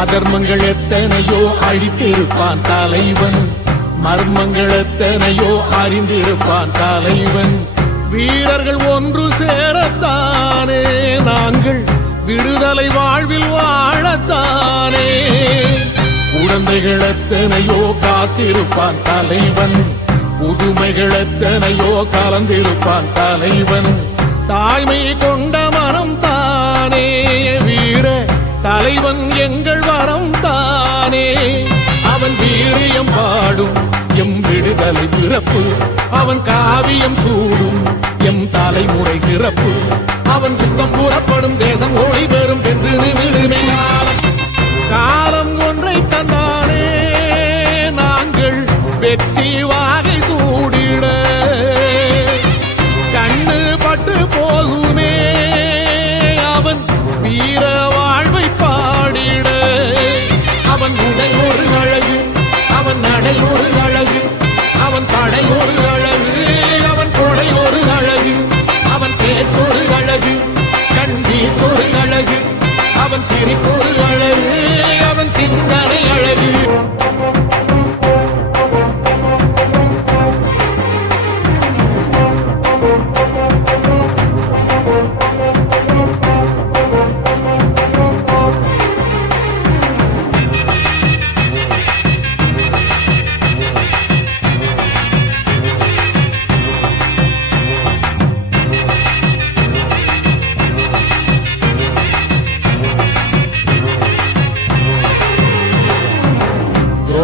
அதர்மங்கள் எத்தனையோ அழித்திருப்பான் தலைவன். மர்மங்கள் எத்தனையோ அறிந்திருப்பான் தலைவன். வீரர்கள் ஒன்று சேரத்தானே நாங்கள் விடுதலை வாழ்வில் வாழத்தானே. குழந்தைகள் எத்தனையோ காத்திருப்பான் தலைவன். புதுமைகள் எத்தனையோ கலந்திருப்பான் தலைவன். தாய்மை கொண்ட மனம் அவன் வீரியம் பாடும். எம் விடுதலை பிறப்பு அவன் காவியம் சூடும். எம் தலைமுறை சிறப்பு. அவன் யுத்தம் புறப்படும். தேசம் ஒளி பெறும். என்று நிமிருமே காலம் ஒன்றை தந்தானே நாங்கள். வெற்றி வாகை சூடிட. கண்ணு பட்டு போகும். அவன் சிரிப்பொரு அழகு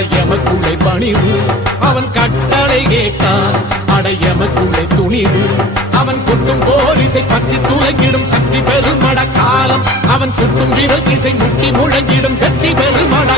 அடையமக்குள்ளே பணிவு. அவன் கட்டளை கேட்டான் அடையமக்குள்ளே துணிவு. அவன் கொட்டும் போலீசை பத்தி துளங்கிடும் சக்தி பெருமட காலம். அவன் சுட்டும் விரல் திசை முட்டி முழங்கிடும் வெற்றி பெருமட